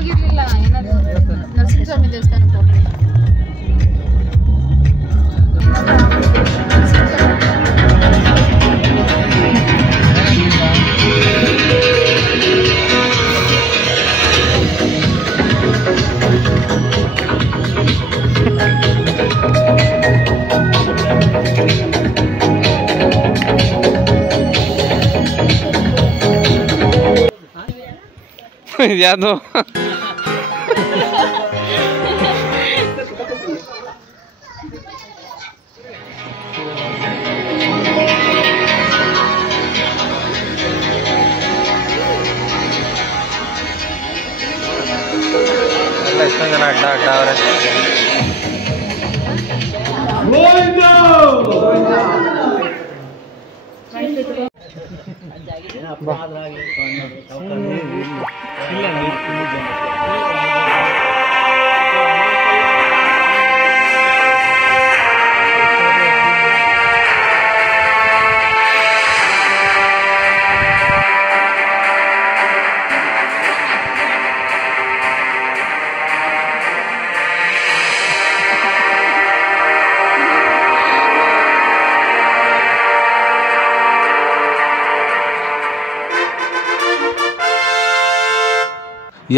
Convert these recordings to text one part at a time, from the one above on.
ಹೋಗಿರ್ಲಿಲ್ಲ. ಏನಾದ್ರು ನರಸಿಂಹಸ್ವಾಮಿ ದೇವಸ್ಥಾನಕ್ಕೆ ಹೋಗ್ರಿ. ಯಾವುದು ಎಷ್ಟೊಂದು ಜನ ಅಡ್ಡ ಅಡ್ಡ ಅವ್ರೆ.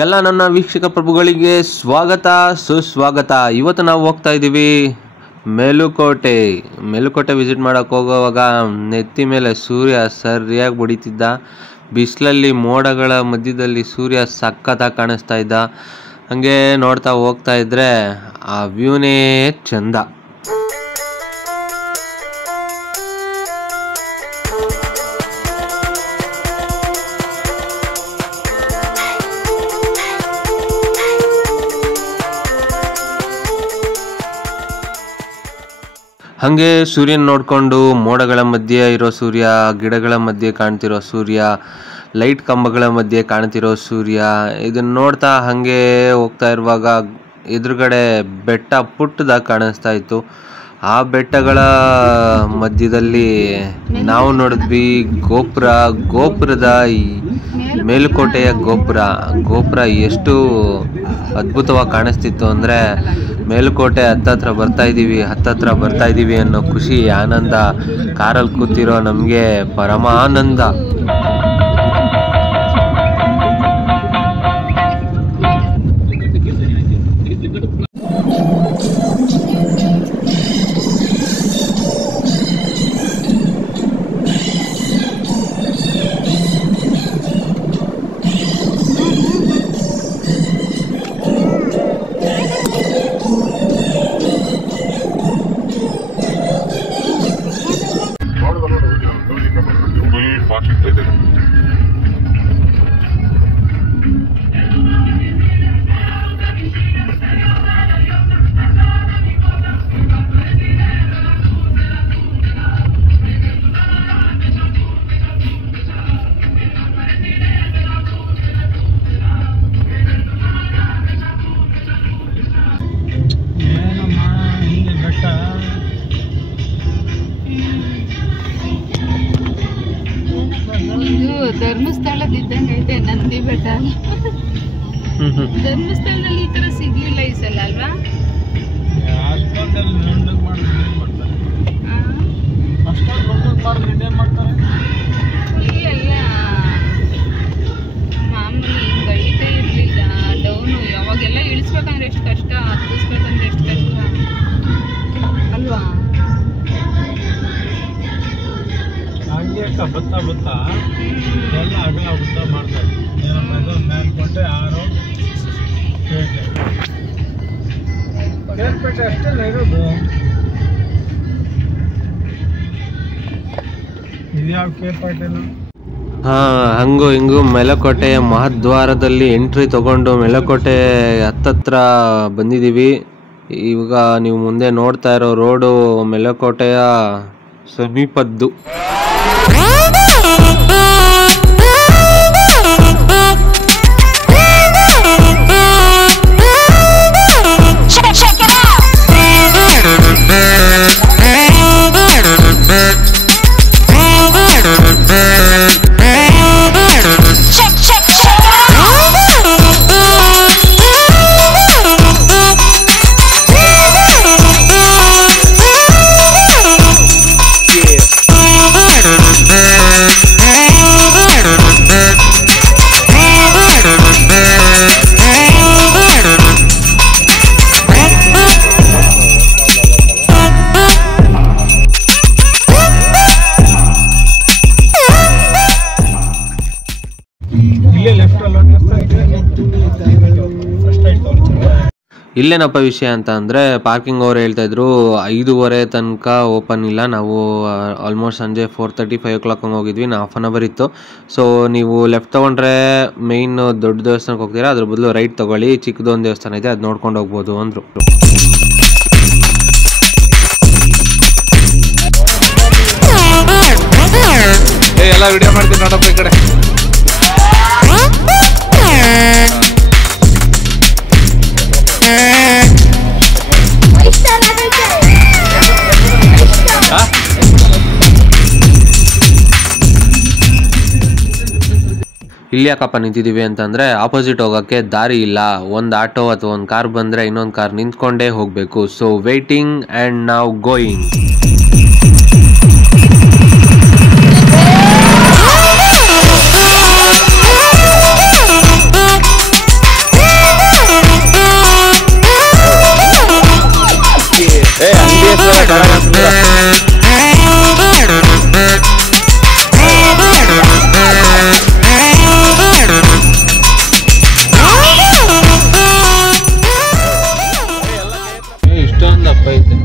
ಎಲ್ಲ ನನ್ನ ವೀಕ್ಷಕ ಪ್ರಭುಗಳಿಗೆ ಸ್ವಾಗತ ಸುಸ್ವಾಗತ. ಇವತ್ತು ನಾವು ಹೋಗ್ತಾ ಇದ್ದೀವಿ ಮೇಲುಕೋಟೆ ವಿಸಿಟ್ ಮಾಡೋಕೆ ಹೋಗುವಾಗ ನೆತ್ತಿ ಮೇಲೆ ಸೂರ್ಯ ಸರಿಯಾಗಿ ಬಡಿತಿದ್ದ. ಬಿಸಿಲಲ್ಲಿ ಮೋಡಗಳ ಮಧ್ಯದಲ್ಲಿ ಸೂರ್ಯ ಸಖತ್ತಾಗಿ ಕಾಣಿಸ್ತಾ ಇದ್ದ. ಹಾಗೆ ನೋಡ್ತಾ ಹೋಗ್ತಾ ಇದ್ರೆ ಆ ವ್ಯೂನೇ ಚಂದ. ಹಾಗೆ ಸೂರ್ಯನ ನೋಡಿಕೊಂಡು ಮೋಡಗಳ ಮಧ್ಯೆ ಇರೋ ಸೂರ್ಯ, ಗಿಡಗಳ ಮಧ್ಯೆ ಕಾಣ್ತಿರೋ ಸೂರ್ಯ, ಲೈಟ್ ಕಂಬಗಳ ಮಧ್ಯೆ ಕಾಣ್ತಿರೋ ಸೂರ್ಯ, ಇದನ್ನು ನೋಡ್ತಾ ಹಾಗೆ ಹೋಗ್ತಾ ಇರುವಾಗ ಎದುರುಗಡೆ ಬೆಟ್ಟ ಪುಟ್ಟದಾಗಿ ಕಾಣಿಸ್ತಾ ಇತ್ತು. ಆ ಬೆಟ್ಟಗಳ ಮಧ್ಯದಲ್ಲಿ ನಾವು ನೋಡಿದ್ವಿ ಗೋಪುರದ ಮೇಲುಕೋಟೆಯ ಗೋಪುರ ಎಷ್ಟು ಅದ್ಭುತವಾಗಿ ಕಾಣಿಸ್ತಿತ್ತು ಅಂದರೆ ಮೇಲುಕೋಟೆ ಹತ್ತತ್ರ ಬರ್ತಾ ಇದ್ದೀವಿ ಅನ್ನೋ ಖುಷಿ, ಆನಂದ ಕಾರಲ್ಲಿ ಕೂತಿರೋ ನಮಗೆ ಪರಮಾನಂದ. ಧರ್ಮಸ್ಥಳದಿದ್ದಂಗೆ ಐತೆ ನಂದಿ ಬೆಟ್ಟ. ಧರ್ಮಸ್ಥಳದಲ್ಲಿ ಈ ತರ ಸಿಗ್ಲಿಲ್ಲ ಈ ಸಲ ಅಲ್ವಾ? ಇಲ್ಲ ಮಾಮೂಲಿ ಹಿಂಗ್ ಐತೆ ಇರ್ಲಿಲ್ಲ. ಡೌನು ಯಾವಾಗೆಲ್ಲ ಇಳಿಸ್ಬೇಕಂದ್ರೆ ಎಷ್ಟು ಕಷ್ಟ, ಹತ್ತಿಸ್ಬೇಕಂದ್ರೆ ಎಷ್ಟು ಕಷ್ಟ ಅಲ್ವಾ? ಬತ್ತ ಎಲ್ಲ ಅಗಲ ಉದ್ದ ಮಾಡ್ತಾರೆ. ಮೇಲ್ಕೋಟೆ 6 ಕೇರ್ಪೇಟೆ ಅಷ್ಟೇ ಇರೋದು. ಇದ್ಯಾವ ಕೇರ್ಪೇಟೆನು? ಹಂಗೂ ಹಿಂಗೂ ಮೇಲುಕೋಟೆಯ ಮಹದ್ವಾರದಲ್ಲಿ ಎಂಟ್ರಿ ತಗೊಂಡು ಮೇಲುಕೋಟೆ ಹತ್ತತ್ರ ಬಂದಿದ್ದೀವಿ. ಇವಾಗ ನೀವು ಮುಂದೆ ನೋಡ್ತಾ ಇರೋ ರೋಡು ಮೇಲುಕೋಟೆಯ ಸಮೀಪದ್ದು. ಇಲ್ಲೇನಪ್ಪ ವಿಷಯ ಅಂತ ಅಂದರೆ ಪಾರ್ಕಿಂಗ್ ಅವ್ರು ಹೇಳ್ತಾಯಿದ್ರು 5:30 ತನಕ ಓಪನ್ ಇಲ್ಲ. ನಾವು ಆಲ್ಮೋಸ್ಟ್ ಸಂಜೆ 4:30 5 o'clock ಹಂಗೆ ಹೋಗಿದ್ವಿ. ನಾವು ಹಾಫ್ ಆನ್ ಅವರ್ ಇತ್ತು. ಸೊ ನೀವು ಲೆಫ್ಟ್ ತೊಗೊಂಡ್ರೆ ಮೇಯ್ನ್ ದೊಡ್ಡ ದೇವಸ್ಥಾನಕ್ಕೆ ಹೋಗ್ತೀರಾ, ಅದ್ರ ಬದಲು ರೈಟ್ ತೊಗೊಳ್ಳಿ, ಚಿಕ್ಕದೊಂದು ದೇವಸ್ಥಾನ ಇದೆ, ಅದು ನೋಡ್ಕೊಂಡು ಹೋಗ್ಬೋದು ಅಂದರು. ಎಲ್ಲ ವಿಡಿಯೋ ಮಾಡ್ತೀನಿ ನೋಡಪ್ಪ ಈ ಕಡೆ. ಇಲ್ಲಿ ಯಾಕಪ್ಪ ನಿಂತಿದ್ದೀವಿ ಅಂತಂದರೆ ಆಪೋಸಿಟ್ ಹೋಗೋಕ್ಕೆ ದಾರಿ ಇಲ್ಲ. ಒಂದು ಆಟೋ ಅಥವಾ ಒಂದು ಕಾರ್ ಬಂದರೆ ಇನ್ನೊಂದು ಕಾರ್ ನಿಂತ್ಕೊಂಡೇ ಹೋಗಬೇಕು. ಸೊ ವೇಟಿಂಗ್ ಆ್ಯಂಡ್ ನಾವು ಗೋಯಿಂಗ್. ಇಷ್ಟೊಂದಪ್ಪ ಐತೆ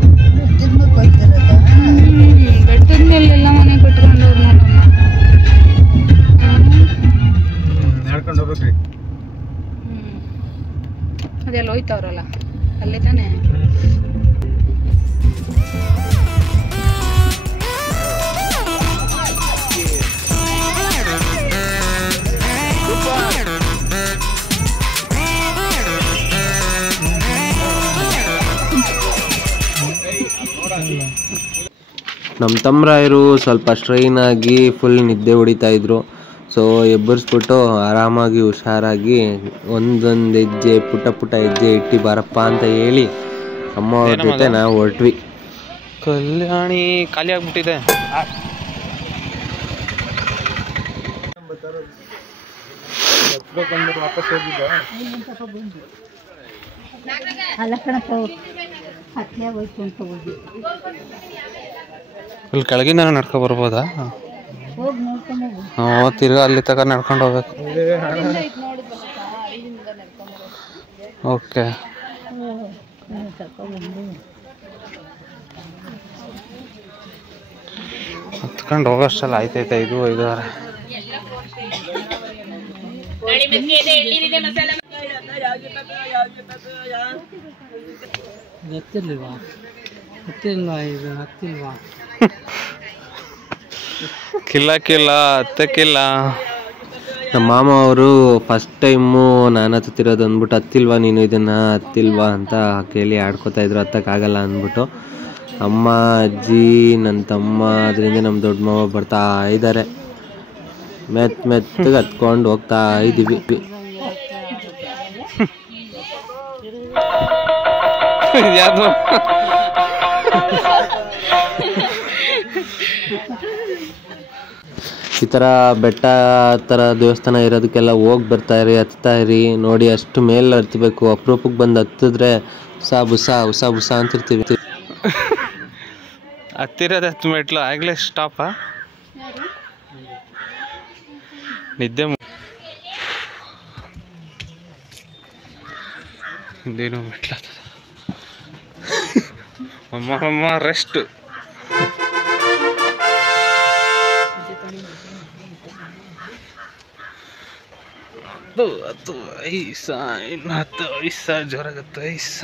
ಬೆಟ್ಟದ ಮೇಲೆಲ್ಲ ಮನೆ ಕಟ್ಕೊಂಡವ್ರು ನೋಡಮ್ಮ. ನಡ್ಕೊಂಡು ಹೋಗ್ಬೇಕ್ರಿ. ಅದೆಲ್ಲ ಹೋಯ್ತವ್ರಲ್ಲ ಅಲ್ಲೇ ತಾನೇ. ನಮ್ಮ ತಮ್ಮರಾಯರು ಸ್ವಲ್ಪ ಸ್ಟ್ರೈನ್ ಆಗಿ ಫುಲ್ ನಿದ್ದೆ ಹೊಡಿತಾ ಇದ್ರು. ಸೊ ಎಬ್ಬರಿಸ್ಬಿಟ್ಟು ಆರಾಮಾಗಿ ಹುಷಾರಾಗಿ ಒಂದೊಂದು ಹೆಜ್ಜೆ ಪುಟ್ಟ ಹೆಜ್ಜೆ ಇಟ್ಟು ಬಾರಪ್ಪ ಅಂತ ಹೇಳಿ ಅಮ್ಮ ಅವ್ರ ಜೊತೆ ನಾವು ಹೊರಟ್ವಿ. ಕಲ್ಯಾಣಿ ಖಾಲಿ ಆಗ್ಬಿಟ್ಟಿದೆ. ವಾಪಸ್ ಹೋಗಿದ್ದ ಅಲ್ಲ ಕಣಪ್ಪ ಹತ್ತಿಯಾಗ ಹೋಯ್ತು ಅಂತ ಹೋಗಿ ಇಲ್ಲಿ ಕೆಳಗಿಂದ ನಡ್ಕೊ ಬರ್ಬೋದಾ? ಹೋಗಿ ನೋಡ್ಕೊಂಡು ಹೋಗು. ತಿರ್ಗಾ ಅಲ್ಲಿ ತಗ ನಡ್ಕೊಂಡು ಹೋಗ್ಬೇಕು. ಓಕೆ ಹತ್ಕೊಂಡು ಹೋಗೋಷ್ಟಲ್ಲ ಆಯ್ತೈತೆ 5:05. ಕಿಲ್ಲ ಹತ್ತಕ್ಕಿಲ್ಲ. ನಮ್ಮ ಮಾಮ ಅವರು ಫಸ್ಟ್ ಟೈಮು ನಾನು ಹತ್ತಿರೋದು ಅಂದ್ಬಿಟ್ಟು ಹತ್ತಿಲ್ವಾ ನೀನು ಇದನ್ನು ಹತ್ತಿಲ್ವಾ ಅಂತ ಕೇಳಿ ಆಡ್ಕೋತಾ ಇದ್ರು. ಹತ್ತಕ್ಕಾಗಲ್ಲ ಅಂದ್ಬಿಟ್ಟು ಅಮ್ಮ ಅಜ್ಜಿ ನನ್ನ ತಮ್ಮ ಅದರಿಂದ ನಮ್ಮ ದೊಡ್ಡ ಮಾವ ಬರ್ತಾ ಇದ್ದಾರೆ. ಮೆತ್ತಗೆ ಹತ್ಕೊಂಡು ಹೋಗ್ತಾ ಇದ್ದೀವಿ. ಯಾವುದು ಈ ಥರ ಬೆಟ್ಟ ಥರ ದೇವಸ್ಥಾನ ಇರೋದಕ್ಕೆಲ್ಲ ಹೋಗಿ ಬರ್ತಾ ಇರಿ, ಹತ್ತಾ ಇರಿ. ನೋಡಿ ಅಷ್ಟು ಮೇಲೆ ಹತ್ತಬೇಕು. ಅಪರೂಪಕ್ಕೆ ಬಂದು ಹತ್ತಿದ್ರೆ ಉಸ ಅಂತಿರ್ತೀವಿ. ಹತ್ತಿರದ 10 ಮೆಟ್ಲು ಆಗಲೇ ಸ್ಟಾಪ. ನಿದ್ದೆ ಇದೇನು ಮೆಟ್ಲಾಗ್ತದೆ. ಅಮ್ಮ ರೆಸ್ಟ್. ಹತ್ತು ಐಸ ಇನ್ನು 10 ಐಸ ಜೋರಾಗತ್ತು ಐಸ.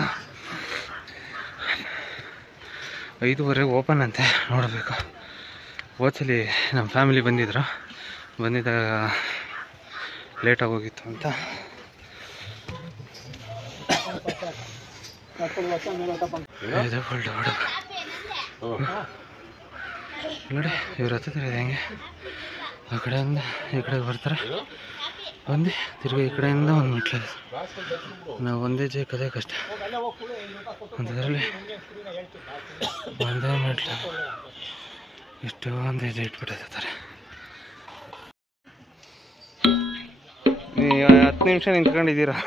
5:30 ಓಪನ್ ಅಂತೆ, ನೋಡಬೇಕು. ಹೋದ್ಸಲಿ ನಮ್ಮ ಫ್ಯಾಮಿಲಿ ಬಂದಿದ್ದಾಗ ಲೇಟಾಗಿ ಹೋಗಿತ್ತು ಅಂತ. ನೋಡಿ ಇವ್ರು ಹತ್ತಿದ್ರೆ ಹೆಂಗೆ ಆ ಕಡೆಯಿಂದ ಈ ಕಡೆಗೆ ಬರ್ತಾರೆ. ಬಂದು ತಿರ್ಗಿ ಈ ಕಡೆಯಿಂದ ಒಂದು ಮೆಟ್ಲು. ನಾವು ಒಂದೇ ಕದೇ ಕಷ್ಟ ಅಂಥದ್ರಲ್ಲಿ ಒಂದೇ ಮೆಟ್ಲು ಇಷ್ಟೊಂದು ಹೆಜ್ಜೆ ಇಟ್ಬಿಟ್ಟಿರ್ತಾರೆ. 10 ನಿಮಿಷ ನಿಂತ್ಕೊಂಡಿದ್ದೀರಾ.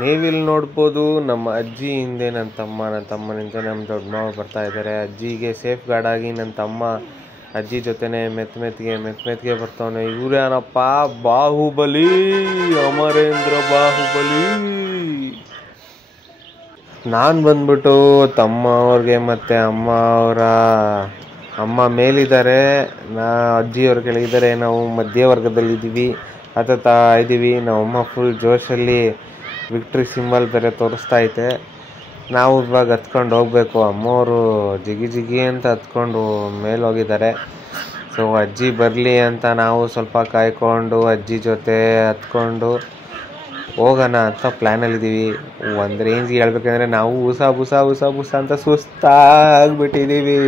ನೀವಿಲ್ಲಿ ನೋಡ್ಬೋದು ನಮ್ಮ ಅಜ್ಜಿ ಹಿಂದೆ ನನ್ನ ತಮ್ಮನಿಂದ ನಮ್ಮ ದೊಡ್ಡ ಮಾವ ಬರ್ತಾ ಇದ್ದಾರೆ. ಅಜ್ಜಿಗೆ ಸೇಫ್ ಗಾರ್ಡ್ ಆಗಿ ನನ್ನ ತಮ್ಮ ಅಜ್ಜಿ ಜೊತೆನೆ ಮೆತ್ತಗೆ ಬರ್ತಾವನೆ. ಇವ್ರೇನಪ್ಪ ಬಾಹುಬಲಿ, ಅಮರೇಂದ್ರ ಬಾಹುಬಲಿ. ನಾನು ಬಂದ್ಬಿಟ್ಟು ತಮ್ಮ ಅವ್ರಿಗೆ ಮತ್ತು ಅಮ್ಮ ಮೇಲಿದ್ದಾರೆ, ಅಜ್ಜಿಯವ್ರ ಕೆಳಗಿದ್ದಾರೆ. ನಾವು ಮಧ್ಯವರ್ಗದಲ್ಲಿದ್ದೀವಿ, ಹತ್ತಾ ಇದ್ದೀವಿ. ನಮ್ಮಮ್ಮ ಫುಲ್ ಜೋಶಲ್ಲಿ ವಿಕ್ಟ್ರಿ ಸಿಂಬಲ್ ಬೇರೆ ತೋರಿಸ್ತಾ ಐತೆ. ನಾವು ಇವಾಗ ಹತ್ಕೊಂಡು ಹೋಗಬೇಕು. ಅಮ್ಮವರು ಜಿಗಿ ಜಿಗಿ ಅಂತ ಹತ್ಕೊಂಡು ಮೇಲೆ ಹೋಗಿದ್ದಾರೆ. ಸೊ ಅಜ್ಜಿ ಬರಲಿ ಅಂತ ನಾವು ಸ್ವಲ್ಪ ಕಾಯ್ಕೊಂಡು ಅಜ್ಜಿ ಜೊತೆ ಹತ್ಕೊಂಡು ಹೋಗೋಣ ಅಂತ ಪ್ಲ್ಯಾನಲ್ಲಿದ್ದೀವಿ. ಒಂದು ರೇಂಜ್ಗೆ ಹೇಳ್ಬೇಕಂದ್ರೆ ನಾವು ಉಸ ಅಂತ ಸುಸ್ತಾಗ್ಬಿಟ್ಟಿದ್ದೀವಿ.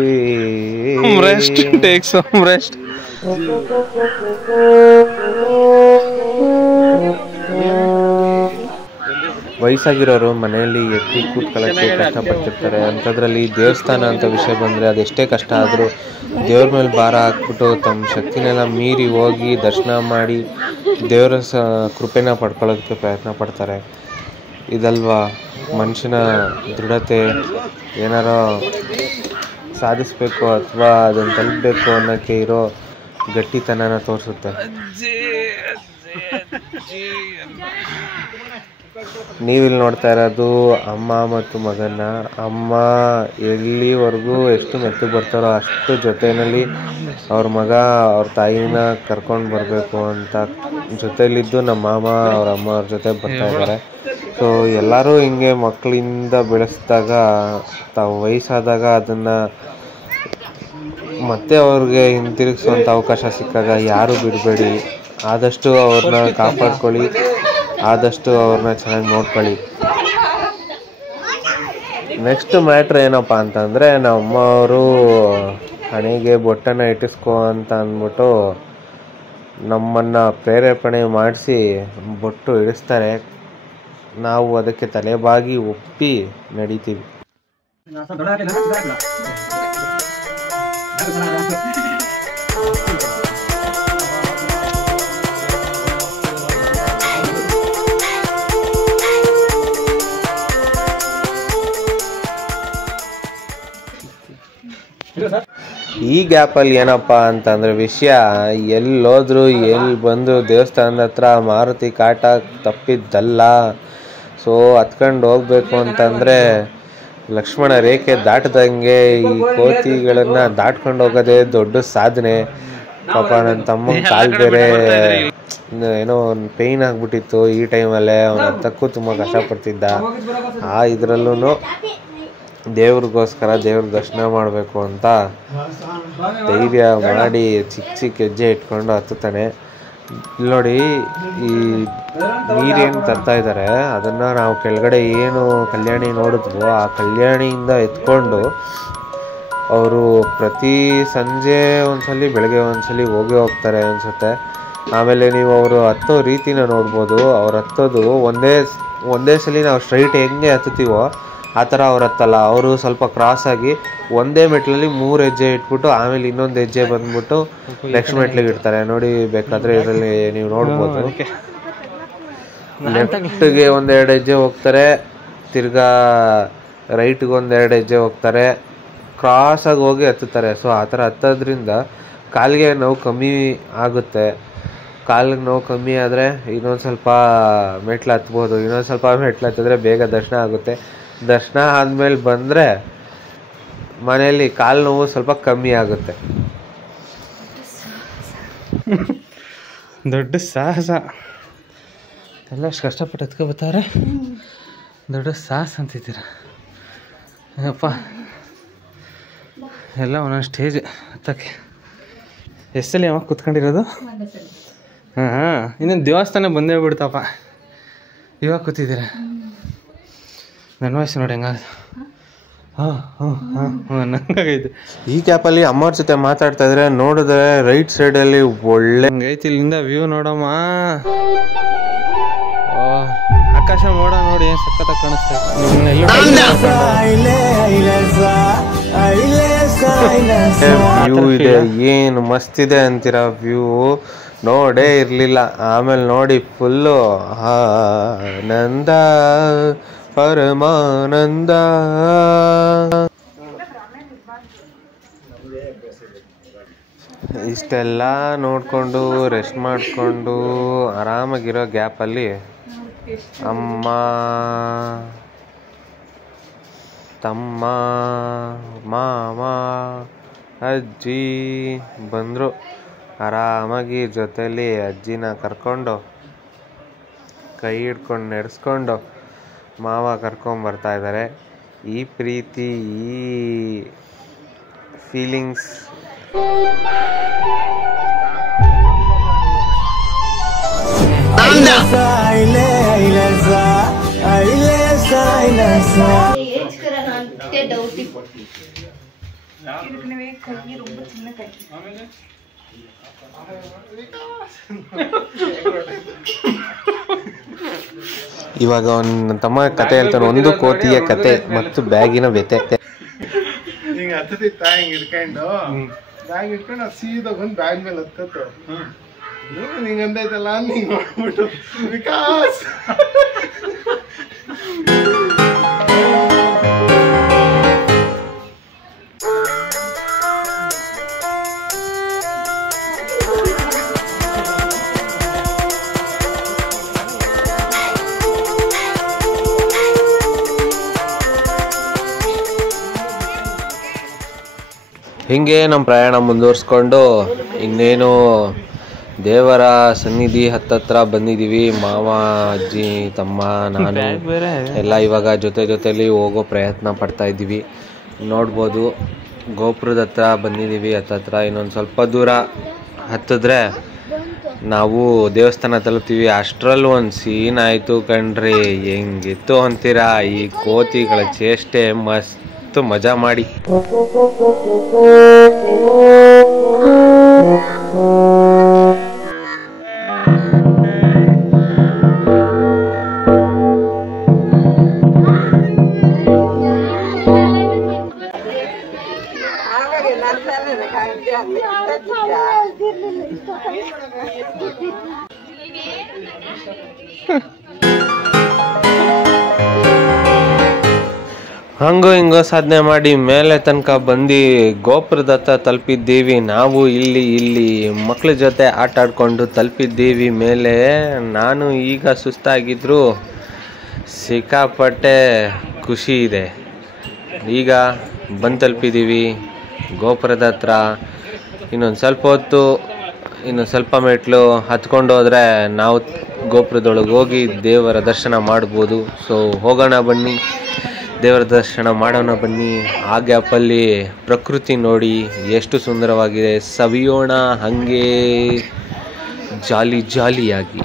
ವಯಸ್ಸಾಗಿರೋರು ಮನೆಯಲ್ಲಿ ಎತ್ತಿ ಕೂತ್ಕೊಳ್ಳೋಕ್ಕೆ ಕಷ್ಟಪಡ್ತಿರ್ತಾರೆ. ಅಂಥದ್ರಲ್ಲಿ ದೇವಸ್ಥಾನ ಅಂತ ವಿಷಯ ಬಂದರೆ ಅದೆಷ್ಟೇ ಕಷ್ಟ ಆದರೂ ದೇವ್ರ ಮೇಲೆ ಭಾರ ಹಾಕ್ಬಿಟ್ಟು ತಮ್ಮ ಶಕ್ತಿನೆಲ್ಲ ಮೀರಿ ಹೋಗಿ ದರ್ಶನ ಮಾಡಿ ದೇವರ ಕೃಪೆನ ಪಡ್ಕೊಳ್ಳೋದಕ್ಕೆ ಪ್ರಯತ್ನ ಪಡ್ತಾರೆ. ಇದಲ್ವಾ ಮನುಷ್ಯನ ದೃಢತೆ. ಏನಾರೋ ಸಾಧಿಸಬೇಕು ಅಥವಾ ಅದನ್ನು ತಲುಪಬೇಕು ಅನ್ನೋಕ್ಕೆ ಇರೋ ಗಟ್ಟಿತನನ ತೋರಿಸುತ್ತೆ. ನೀವಿಲ್ಲಿ ನೋಡ್ತಾ ಇರೋದು ಅಮ್ಮ ಮತ್ತು ಮಗನ. ಅಮ್ಮ ಎಲ್ಲಿವರೆಗೂ ಎಷ್ಟು ಮೆತ್ತಗೆ ಬರ್ತಾರೋ ಅಷ್ಟು ಜೊತೆಯಲ್ಲಿ ಅವ್ರ ಮಗ ಅವ್ರ ತಾಯಿನ ಕರ್ಕೊಂಡು ಬರಬೇಕು ಅಂತ ಜೊತೆಯಲ್ಲಿದ್ದು ನಮ್ಮ ಮಾಮ ಅವ್ರ ಅಮ್ಮ ಅವ್ರ ಜೊತೆ ಬರ್ತಾ ಇದ್ದಾರೆ. ಸೊ ಎಲ್ಲರೂ ಹಿಂಗೆ ಮಕ್ಕಳಿಂದ ಬೆಳೆಸಿದಾಗ ತಾವು ವಯಸ್ಸಾದಾಗ ಅದನ್ನು ಮತ್ತೆ ಅವ್ರಿಗೆ ಹಿಂತಿರುಗಿಸುವಂಥ ಅವಕಾಶ ಸಿಕ್ಕಾಗ ಯಾರೂ ಬಿಡಬೇಡಿ. ಆದಷ್ಟು ಅವ್ರನ್ನ ಕಾಪಾಡ್ಕೊಳ್ಳಿ, ಆದಷ್ಟು ಅವ್ರನ್ನ ಚೆನ್ನಾಗಿ ನೋಡ್ಕೊಳ್ಳಿ. ನೆಕ್ಸ್ಟ್ ಮ್ಯಾಟ್ರ್ ಏನಪ್ಪ ಅಂತಂದರೆ ನಮ್ಮವರು ಹಣೆಗೆ ಬೊಟ್ಟನ್ನು ಇಟ್ಟಿಸ್ಕೊ ಅಂತ ಅಂದ್ಬಿಟ್ಟು ನಮ್ಮನ್ನು ಪ್ರೇರೇಪಣೆ ಮಾಡಿಸಿ ಬೊಟ್ಟು ಇಡಿಸ್ತಾರೆ. ನಾವು ಅದಕ್ಕೆ ತಲೆಬಾಗಿ ಒಪ್ಪಿ ನಡೀತೀವಿ. ಈ ಗ್ಯಾಪಲ್ಲಿ ಏನಪ್ಪ ಅಂತಂದರೆ ವಿಷಯ, ಎಲ್ಲೋದ್ರು ಎಲ್ಲಿ ಬಂದು ದೇವಸ್ಥಾನದ ಹತ್ರ ಮಾರುತಿ ಕಾಟ ತಪ್ಪಿದ್ದಲ್ಲ. ಸೊ ಹತ್ಕೊಂಡು ಹೋಗ್ಬೇಕು ಅಂತಂದರೆ ಲಕ್ಷ್ಮಣ ರೇಖೆ ದಾಟದಂಗೆ ಈ ಕೋತಿಗಳನ್ನು ದಾಟ್ಕೊಂಡು ಹೋಗೋದೇ ದೊಡ್ಡ ಸಾಧನೆ. ಪಾಪ ನನ್ನ ತಮ್ಮನ ಕಾಲು ಬೇರೆ ಏನೋ ಒಂದು ಪೇಯ್ನ್ ಆಗಿಬಿಟ್ಟಿತ್ತು. ಈ ಟೈಮಲ್ಲೇ ಅವನ ಹತ್ತಕ್ಕೂ ತುಂಬ ಕಷ್ಟಪಡ್ತಿದ್ದ. ಇದರಲ್ಲೂ ದೇವ್ರಿಗೋಸ್ಕರ ದೇವ್ರ ದರ್ಶನ ಮಾಡಬೇಕು ಅಂತ ಧೈರ್ಯ ಮಾಡಿ ಚಿಕ್ಕ ಹೆಜ್ಜೆ ಇಟ್ಕೊಂಡು ಹತ್ತುತ್ತಾನೆ. ಇಲ್ಲಿ ನೋಡಿ, ಈ ನೀರೇನು ತರ್ತಾ ಇದ್ದಾರೆ ಅದನ್ನು ನಾವು ಕೆಳಗಡೆ ಏನು ಕಲ್ಯಾಣಿ ನೋಡಿದ್ವೋ ಆ ಕಲ್ಯಾಣಿಯಿಂದ ಎತ್ಕೊಂಡು ಅವರು ಪ್ರತಿ ಸಂಜೆ ಒಂದ್ಸಲಿ ಬೆಳಗ್ಗೆ ಒಂದ್ಸಲಿ ಹೋಗ್ತಾರೆ ಅನಿಸುತ್ತೆ. ಆಮೇಲೆ ನೀವು ಅವರು ಹತ್ತೋ ರೀತಿನ ನೋಡ್ಬೋದು. ಅವ್ರು ಹತ್ತೋದು ಒಂದೇ ಸಲ ನಾವು ಸ್ಟ್ರೈಟ್ ಹೆಂಗೆ ಹತ್ತುತ್ತೀವೋ ಆ ಥರ ಅವ್ರು ಹತ್ತಲ್ಲ. ಅವರು ಸ್ವಲ್ಪ ಕ್ರಾಸಾಗಿ ಒಂದೇ ಮೆಟ್ಲಲ್ಲಿ 3 ಹೆಜ್ಜೆ ಇಟ್ಬಿಟ್ಟು ಆಮೇಲೆ ಇನ್ನೊಂದು ಹೆಜ್ಜೆ ಬಂದ್ಬಿಟ್ಟು ನೆಕ್ಸ್ಟ್ ಮೆಟ್ಲಿಗೆ ಇಡ್ತಾರೆ. ನೋಡಿ, ಬೇಕಾದರೆ ಇದರಲ್ಲಿ ನೀವು ನೋಡ್ಬೋದು. ಲೆಫ್ಟ್ಗೆ 1-2 ಹೆಜ್ಜೆ ಹೋಗ್ತಾರೆ, ತಿರ್ಗಾ ರೈಟ್ಗೆ 1-2 ಹೆಜ್ಜೆ ಹೋಗ್ತಾರೆ, ಕ್ರಾಸಾಗಿ ಹೋಗಿ ಹತ್ತುತ್ತಾರೆ. ಸೊ ಆ ಥರ ಹತ್ತೋದ್ರಿಂದ ಕಾಲಿಗೆ ನೋವು ಕಮ್ಮಿ ಆಗುತ್ತೆ. ಕಾಲಿಗೆ ನೋವು ಕಮ್ಮಿ ಆದರೆ ಇನ್ನೊಂದು ಸ್ವಲ್ಪ ಮೆಟ್ಲು ಹತ್ಬೋದು. ಇನ್ನೊಂದು ಸ್ವಲ್ಪ ಮೆಟ್ಲು ಹತ್ತಿದ್ರೆ ಬೇಗ ದರ್ಶನ ಆಗುತ್ತೆ. ದರ್ಶನ ಆದಮೇಲೆ ಬಂದರೆ ಮನೆಯಲ್ಲಿ ಕಾಲು ನೋವು ಸ್ವಲ್ಪ ಕಮ್ಮಿ ಆಗುತ್ತೆ. ದೊಡ್ಡ ಸಾಹಸ ಎಲ್ಲ ಅಷ್ಟು ಕಷ್ಟಪಟ್ಟು ಎತ್ಕೊಬತ್ತಾರೆ. ದೊಡ್ಡ ಸಾಹಸ ಅಂತಿದ್ದೀರ ಅಪ್ಪ. ಎಲ್ಲ ಒಂದೊಂದು ಸ್ಟೇಜ್ ಹತ್ತಕ್ಕೆ. ಎಷ್ಟಲ್ಲಿ ಯಾವಾಗ ಕೂತ್ಕೊಂಡಿರೋದು? ಹಾಂ, ಇನ್ನೊಂದು ದೇವಸ್ಥಾನ ಬಂದೇ ಬಿಡ್ತಪ್ಪ. ಇವಾಗ ಕೂತಿದ್ದೀರ. ನನ್ನ ವಯಸ್ಸು ನೋಡಿ ಹೆಂಗಾಗ. ನಂಗಾಗೈತೆ. ಈ ಕ್ಯಾಪಲ್ಲಿ ಅಮ್ಮವ್ರ ಜೊತೆ ಮಾತಾಡ್ತಾ ಇದ್ರೆ ನೋಡಿದ್ರೆ ರೈಟ್ ಸೈಡಲ್ಲಿ ಒಳ್ಳೆ ಐತಿ. ಇಲ್ಲಿಂದ ವ್ಯೂ ನೋಡಮ್ಮ. ಆಕಾಶ ಮೋಡ ನೋಡಿ ಏನು ಸಖತ್ತಾಗಿ ಕಾಣಿಸ್ತಾ ವ್ಯೂ ಇದೆ. ಏನು ಮಸ್ತ್ ಇದೆ ಅಂತೀರ ವ್ಯೂ. ನೋಡೇ ಇರಲಿಲ್ಲ. ಆಮೇಲೆ ನೋಡಿ ಫುಲ್ಲು ಆನಂದ ಪರಮಾನಂದ. ಇಷ್ಟೆಲ್ಲ ನೋಡಿಕೊಂಡು ರೆಸ್ಟ್ ಮಾಡಿಕೊಂಡು ಆರಾಮಾಗಿರೋ ಗ್ಯಾಪಲ್ಲಿ ಅಮ್ಮ ತಮ್ಮ ಮಾವ ಅಜ್ಜಿ ಬಂದರು. ಆರಾಮಾಗಿ ಜೊತೆಲಿ ಅಜ್ಜಿನ ಕರ್ಕೊಂಡು ಕೈ ಹಿಡ್ಕೊಂಡು ನಡೆಸ್ಕೊಂಡು ಮಾವ ಕರ್ಕೊಂಬರ್ತಾ ಇದ್ದಾರೆ. ಈ ಪ್ರೀತಿ, ಈ ಫೀಲಿಂಗ್ಸ್ ಇವಾಗ ನನ್ನ ತಮ್ಮ ಕತೆ ಹೇಳ್ತಾನೆ. ಒಂದು ಕೋತಿಯ ಕತೆ ಮತ್ತು ಬ್ಯಾಗಿನ ವ್ಯತೆ. ಹಿಂಗೆ ಹತ್ತತಿತ್ತ ಹಿಂಗೆ ಹಿಡ್ಕೊಂಡು ಬ್ಯಾಗ್ ಇಟ್ಕೊಂಡು ಅದು ಸೀದಾ ಬಂದು ಬ್ಯಾಗ್ ಮೇಲೆ ಹತ್ತತ್ತು. ಹಿಂಗೆ ಅಂದೈತಲ್ಲ ಅಂತ ಹಿಂಗೆ ನೋಡ್ಬಿಟ್ಟು ವಿಕಾಸ್ ಹೀಗೆ ನಮ್ಮ ಪ್ರಯಾಣ ಮುಂದುವರಿಸ್ಕೊಂಡು ಇನ್ನೇನು ದೇವರ ಸನ್ನಿಧಿ ಹತ್ತತ್ರ ಬಂದಿದ್ದೀವಿ. ಮಾವ, ಅಜ್ಜಿ, ತಮ್ಮ, ನಾನು ಎಲ್ಲ ಇವಾಗ ಜೊತೆಲಿ ಹೋಗೋ ಪ್ರಯತ್ನ ಪಡ್ತಾ ಇದ್ದೀವಿ. ನೋಡ್ಬೋದು ಗೋಪುರದ ಹತ್ರ ಬಂದಿದ್ದೀವಿ. ಹತ್ತತ್ರ ಇನ್ನೊಂದು ಸ್ವಲ್ಪ ದೂರ ಹತ್ತಿದ್ರೆ ನಾವು ದೇವಸ್ಥಾನ ತಲುಪ್ತೀವಿ. ಅಷ್ಟರಲ್ಲೂ ಒಂದು ಸೀನ್ ಆಯಿತು ಕಣ್ರಿ. ಹೆಂಗಿತ್ತು ಅಂತೀರಾ? ಈ ಕೋತಿಗಳ ಚೇಷ್ಟೆ ಮಸ್ತ್ ಮಜಾ ಮಾಡಿ. ಹಂಗೋ ಹಿಂಗೋ ಸಾಧನೆ ಮಾಡಿ ಮೇಲೆ ತನಕ ಬಂದು ಗೋಪುರದ ಹತ್ರ ತಲುಪಿದ್ದೀವಿ. ನಾವು ಇಲ್ಲಿ ಮಕ್ಳ ಜೊತೆ ಆಟ ಆಡ್ಕೊಂಡು ತಲುಪಿದ್ದೀವಿ ಮೇಲೆ. ನಾನು ಈಗ ಸುಸ್ತಾಗಿದ್ರು ಸಿಕ್ಕಾಪಟ್ಟೆ ಖುಷಿ ಇದೆ. ಈಗ ಬಂದು ತಲುಪಿದ್ದೀವಿ ಗೋಪುರದ ಹತ್ರ. ಇನ್ನೊಂದು ಸ್ವಲ್ಪ ಹೊತ್ತು, ಇನ್ನೊಂದು ಸ್ವಲ್ಪ ಮೆಟ್ಲು ಹತ್ಕೊಂಡು ಹೋದರೆ ನಾವು ಗೋಪುರದೊಳಗೆ ಹೋಗಿ ದೇವರ ದರ್ಶನ ಮಾಡ್ಬೋದು. ಸೊ ಹೋಗೋಣ ಬನ್ನಿ, ದೇವರ ದರ್ಶನ ಮಾಡೋಣ ಬನ್ನಿ. ಆ ಗ್ಯಾಪಲ್ಲಿ ಪ್ರಕೃತಿ ನೋಡಿ ಎಷ್ಟು ಸುಂದರವಾಗಿದೆ. ಸವಿಯೋಣ ಹಾಗೆ ಜಾಲಿಯಾಗಿ.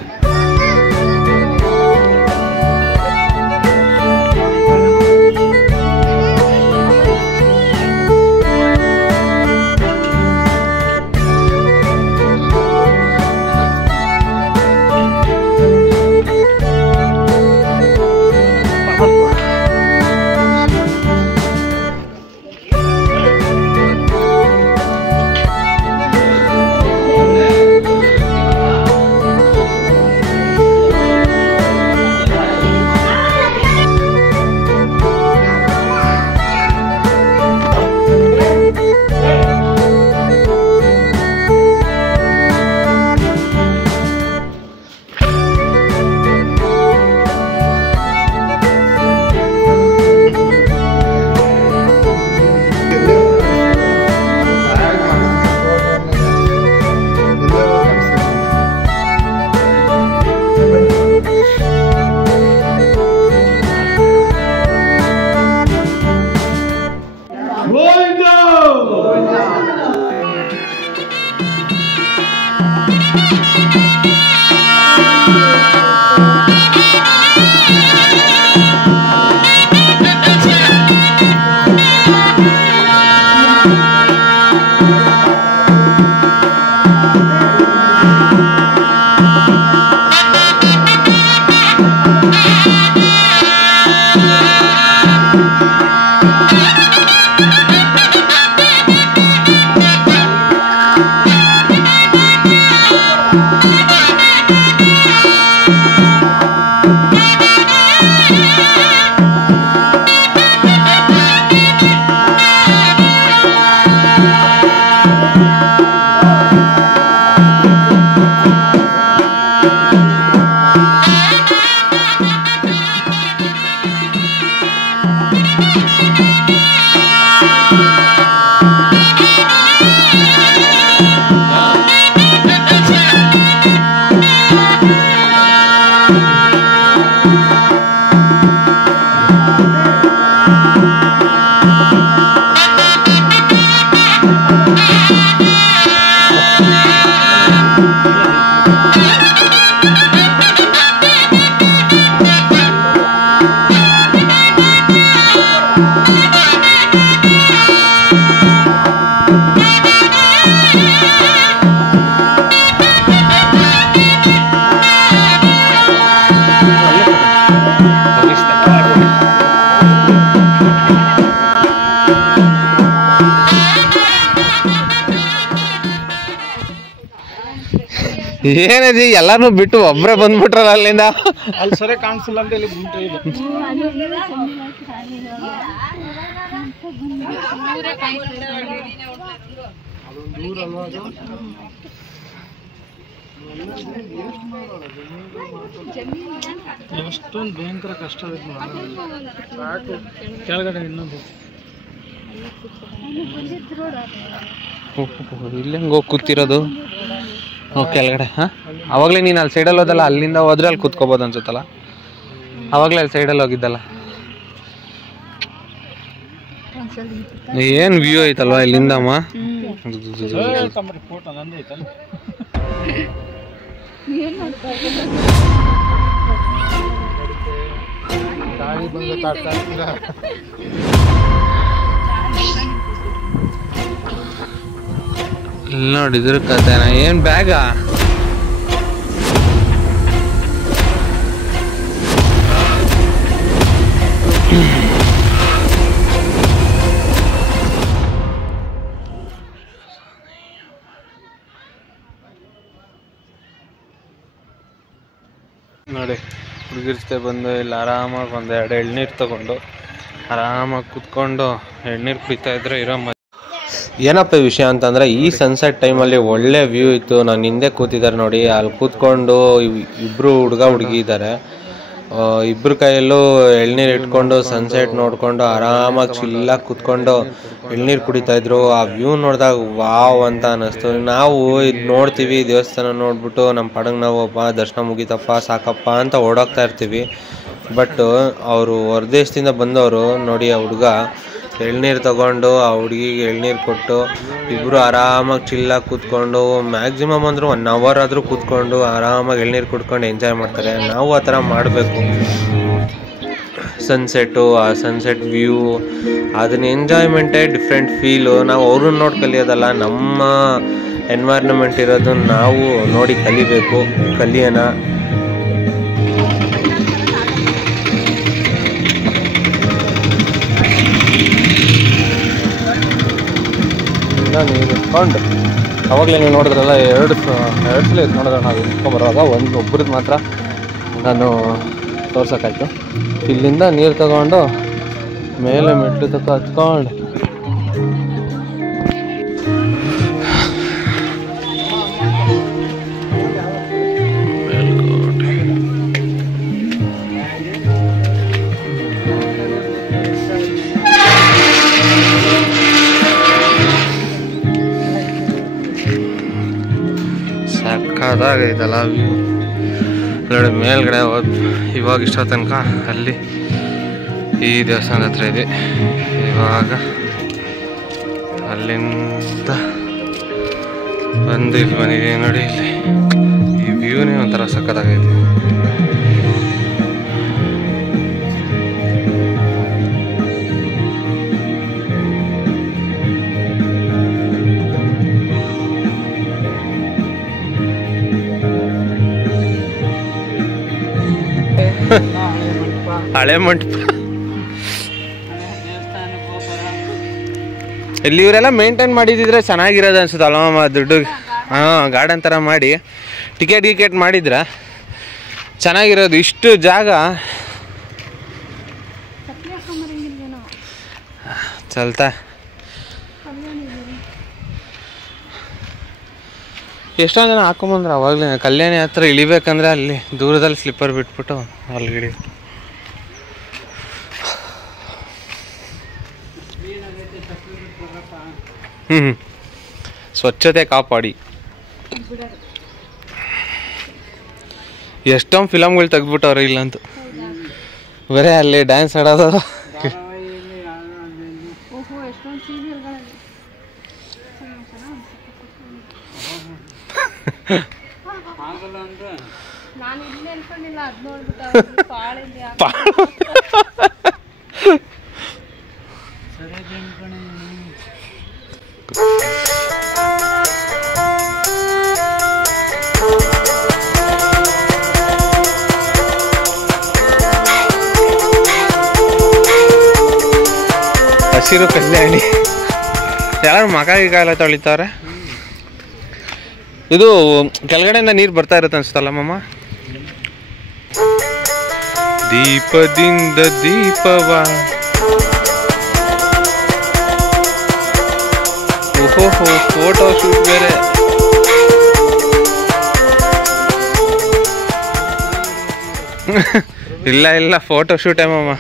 ಏನದಿ ಎಲ್ಲಾನು ಬಿಟ್ಟು ಒಬ್ರೇ ಬಂದ್ಬಿಟ್ರಲ್ಲ ಅಲ್ಲಿಂದ. ಅಲ್ಲಿ ಸರಿ ಕಾಣಿಸಿಲ್ಲ ಅಂತ ಇಲ್ಲಿ ಗುಂಟೆ ಇದೆ. ಎಷ್ಟೊಂದು ಭಯಂಕರ ಕಷ್ಟ ಕೆಳಗಡೆ ಇನ್ನೊಂದು ಇಲ್ಲಿ ಹೆಂಗೆ ಹೋಗಿ ಕೂತಿರೋದು ಕೆಳಗಡೆ. ಹಾಂ ಅವಾಗಲೇ ನೀನು ಅಲ್ಲಿ ಸೈಡಲ್ಲಿ ಹೋದಲ್ಲ, ಅಲ್ಲಿಂದ ಹೋದ್ರೆ ಅಲ್ಲಿ ಕೂತ್ಕೋಬೋದು ಅನ್ಸುತ್ತಲ್ಲ. ಅವಾಗಲೇ ಅಲ್ಲಿ ಸೈಡಲ್ಲಿ ಹೋಗಿದ್ದಲ್ಲ. ಏನು ವ್ಯೂ ಐತಲ್ವಾ ಇಲ್ಲಿಂದ ಅಮ್ಮ. ಫೋಟೋ ನಂದೇ ಐತಲ್ಲ. ಗಾಳಿ ಬಂದು ತಾಡ್ತಾ ಇಲ್ಲಿ ನೋಡಿ ಇದ್ರ ಕತೆನ. ಏನು ಬ್ಯಾಗಾ? ನೋಡಿ ಹುಡುಗಿರ್ ಜೊತೆ ಬಂದು ಇಲ್ಲಿ ಆರಾಮಾಗಿ ಒಂದೆರಡು ಎಳ್ನೀರು ತಗೊಂಡು ಆರಾಮಾಗಿ ಕುತ್ಕೊಂಡು ಎಳ್ನೀರು ಕುಡಿತಾ ಇದ್ರೆ ಇರೋ ಏನಪ್ಪ ವಿಷಯ ಅಂತಂದರೆ ಈ ಸನ್ಸೆಟ್ ಟೈಮಲ್ಲಿ ಒಳ್ಳೆ ವ್ಯೂ ಇತ್ತು. ನಾನು ಹಿಂದೆ ಕೂತಿದ್ದಾರೆ ನೋಡಿ, ಅಲ್ಲಿ ಕೂತ್ಕೊಂಡು ಇಬ್ಬರು ಹುಡುಗ ಹುಡುಗಿ ಇದ್ದಾರೆ. ಇಬ್ಬರು ಕೈಯಲ್ಲೂ ಎಳ್ನೀರು ಇಟ್ಕೊಂಡು ಸನ್ಸೆಟ್ ನೋಡಿಕೊಂಡು ಆರಾಮಾಗಿ ಚಿಲ್ಲಾಗಿ ಕೂತ್ಕೊಂಡು ಎಳ್ನೀರು ಕುಡಿತಾಯಿದ್ರು. ಆ ವ್ಯೂ ನೋಡಿದಾಗ ವಾವ್ ಅಂತ ಅನ್ನಿಸ್ತು. ನಾವು ಇದು ನೋಡ್ತೀವಿ, ದೇವಸ್ಥಾನ ನೋಡ್ಬಿಟ್ಟು ನಮ್ಮ ಪಡಂಗೆ ನಾವು ದರ್ಶನ ಮುಗಿತಪ್ಪ ಸಾಕಪ್ಪ ಅಂತ ಓಡೋಗ್ತಾ ಇರ್ತೀವಿ. ಬಟ್ ಅವರು ಹೊರದೇಶದಿಂದ ಬಂದವರು ನೋಡಿ, ಆ ಹುಡುಗ ಎಳ್ನೀರು ತಗೊಂಡು ಆ ಹುಡುಗಿಗೆ ಎಳ್ನೀರು ಕೊಟ್ಟು ಇಬ್ಬರು ಆರಾಮಾಗಿ ಚಿಲ್ಲಾಗಿ ಕೂತ್ಕೊಂಡು ಮ್ಯಾಕ್ಸಿಮಮ್ ಅಂದರೂ 1 hour ಆದರೂ ಕೂತ್ಕೊಂಡು ಆರಾಮಾಗಿ ಎಳ್ನೀರು ಕುಡ್ಕೊಂಡು ಎಂಜಾಯ್ ಮಾಡ್ತಾರೆ. ನಾವು ಆ ಥರ ಮಾಡಬೇಕು. ಸನ್ಸೆಟ್ಟು, ಆ ಸನ್ಸೆಟ್ ವ್ಯೂ, ಅದನ್ನ ಎಂಜಾಯ್ಮೆಂಟೇ ಡಿಫ್ರೆಂಟ್ ಫೀಲು. ನಾವು ಅವ್ರನ್ನ ನೋಡಿ ಕಲಿಯೋದಲ್ಲ, ನಮ್ಮ ಎನ್ವೈರ್ನಮೆಂಟ್ ಇರೋದು ನಾವು ನೋಡಿ ಕಲಿಬೇಕು, ಕಲಿಯೋಣ. ನೀರು ಇಟ್ಕೊಂಡು ಅವಾಗಲೇ ನೀವು ನೋಡಿದ್ರಲ್ಲ, ಎರಡು ಸಲ ಇದು ನೋಡಿದ್ರೆ ನಾವು ಇಟ್ಕೊಂಬರುವಾಗ ಒಬ್ಬರದ್ದು ಮಾತ್ರ ನಾನು ತೋರ್ಸೋಕ್ಕಾಯ್ತು. ಇಲ್ಲಿಂದ ನೀರು ತಗೊಂಡು ಮೇಲೆ ಮೆಟ್ಲು ತಕ್ಕ ಹತ್ಕೊಂಡು ಸಕ್ಕದಾಗೈತಲ್ಲ ವ್ಯೂ. ನೋಡಿ ಮೇಲ್ಗಡೆ ಇವಾಗ ಇಷ್ಟೋ ತನಕ ಅಲ್ಲಿ ಈ ದೇವಸ್ಥಾನದ ಹತ್ರ ಇದೆ. ಇವಾಗ ಅಲ್ಲಿಂದ ಬಂದು ಇಲ್ಲಿ ಬಂದಿದೆ ನೋಡಿ. ಇಲ್ಲಿ ಈ ವ್ಯೂನೇ ಒಂಥರ ಸಕ್ಕದಾಗೈತೆ. ಹಳೆ ಮಂಟಪ ಇಲ್ಲಿ ಇವರೆಲ್ಲ ಮೇಂಟೈನ್ ಮಾಡಿದ್ರೆ ಚೆನ್ನಾಗಿರೋದು ಅನ್ಸುತ್ತಲ್ವ. ದುಡ್ಡು ಗಾರ್ಡನ್ ಥರ ಮಾಡಿ ಟಿಕೆಟ್ ಮಾಡಿದ್ರೆ ಚೆನ್ನಾಗಿರೋದು. ಇಷ್ಟು ಜಾಗ ಚಲ್ತಾ. ಎಷ್ಟೊಂದು ಜನ ಹಾಕೊಂಬಂದ್ರೆ ಅವಾಗಲೇ ಕಲ್ಯಾಣಿ ಹತ್ರ ಇಳಿಬೇಕಂದ್ರೆ ಅಲ್ಲಿ ದೂರದಲ್ಲಿ ಸ್ಲಿಪ್ಪರ್ ಬಿಟ್ಬಿಟ್ಟು ಅಲ್ಲಿಗಿಡಿ. ಸ್ವಚ್ಛತೆ ಕಾಪಾಡಿ. ಎಷ್ಟೊಂದು ಫಿಲಮ್ಗಳು ತೆಗ್ದ್ಬಿಟ್ಟವ್ರು ಇಲ್ಲಂತೂ. ಬರೇ ಅಲ್ಲಿ ಡ್ಯಾನ್ಸ್ ಆಡೋದು. ಹಸಿರು ಕಲ್ಯಾಣಿ. ಯಾರು ಮಗ ಈಗ ಎಲ್ಲ ತೊಳಿತಾವ್ರೆ. ಇದು ಕೆಳಗಡೆಯಿಂದ ನೀರು ಬರ್ತಾ ಇರುತ್ತೆ ಅನ್ಸುತ್ತಲ್ಲ ಮಾಮ. ದೀಪದಿಂದ ದೀಪವ ಓಹೋ ಫೋಟೋ ಶೂಟ್ ಬೇರೆ. ಇಲ್ಲ ಫೋಟೋ ಶೂಟೇ ಮಾಮ.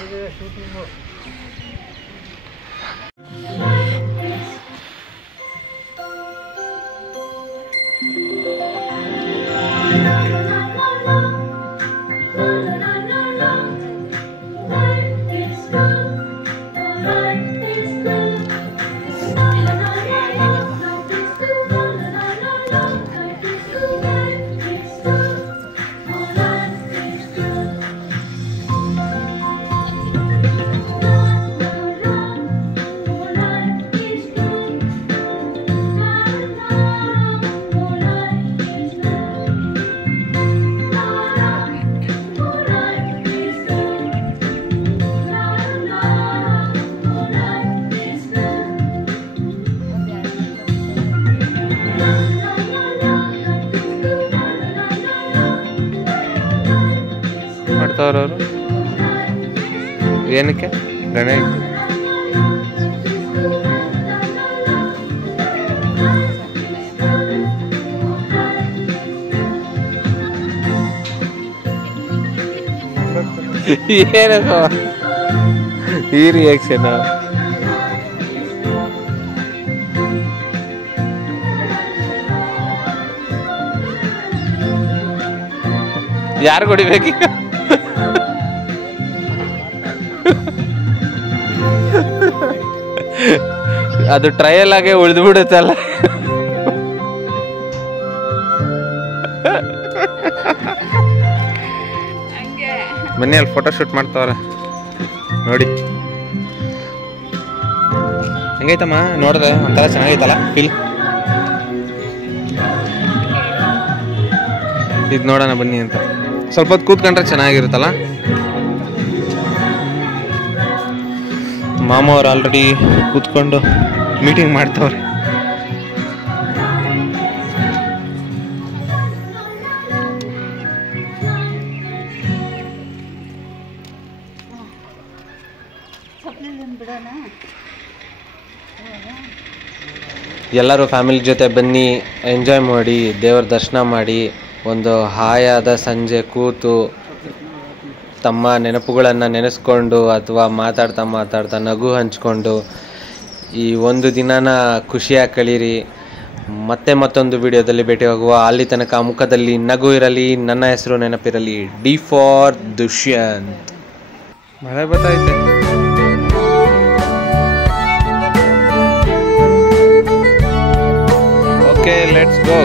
ಮಾಡ್ತಾವ್ರವ್ರು ಏನಕ್ಕೆ ಗಣೇಶ್ ಏನೋ ಈ ರಿಯಾಕ್ಷನ್. ಯಾರು ಹೊಡಿಬೇಕೀಗ? ಅದು ಟ್ರಯಲ್ ಆಗೇ ಉಳಿದು ಬಿಡುತ್ತಲ್ಲ. ಬನ್ನಿ ಅಲ್ಲಿ ಫೋಟೋ ಶೂಟ್ ಮಾಡ್ತಾವ್ರೆ ನೋಡಿ. ಹೆಂಗೈತಮ್ಮ ನೋಡಿದ್ರೆ ಒಂಥರ ಚೆನ್ನಾಗೈತಲ್ಲ ಫೀಲ್. ಇದು ನೋಡೋಣ ಬನ್ನಿ ಅಂತ. ಸ್ವಲ್ಪ ಹೊತ್ತು ಕೂತ್ಕೊಂಡ್ರೆ ಚೆನ್ನಾಗಿರುತ್ತಲ್ಲ. ಮಾಮ ಅವ್ರು ಆಲ್ರೆಡಿ ಕೂತ್ಕೊಂಡು ಮೀಟಿಂಗ್ ಮಾಡ್ತಾವ್ರೆ. ಎಲ್ಲರೂ ಫ್ಯಾಮಿಲಿ ಜೊತೆ ಬನ್ನಿ, ಎಂಜಾಯ್ ಮಾಡಿ, ದೇವರ ದರ್ಶನ ಮಾಡಿ, ಒಂದು ಹಾಯಾದ ಸಂಜೆ ಕೂತು ತಮ್ಮ ನೆನಪುಗಳನ್ನು ನೆನೆಸ್ಕೊಂಡು ಅಥವಾ ಮಾತಾಡ್ತಾ ನಗು ಹಂಚ್ಕೊಂಡು ಈ ಒಂದು ದಿನನ ಖುಷಿಯಾಗಿ ಕಳೀರಿ. ಮತ್ತೊಂದು ವಿಡಿಯೋದಲ್ಲಿ ಭೇಟಿ ಹೋಗುವ. ಅಲ್ಲಿ ತನಕ ಮುಖದಲ್ಲಿ ನಗು ಇರಲಿ, ನನ್ನ ಹೆಸರು ನೆನಪಿರಲಿ. D for Dushyant. ಮಳೆ ಬರ್ತೈತೆ. Okay, let's go.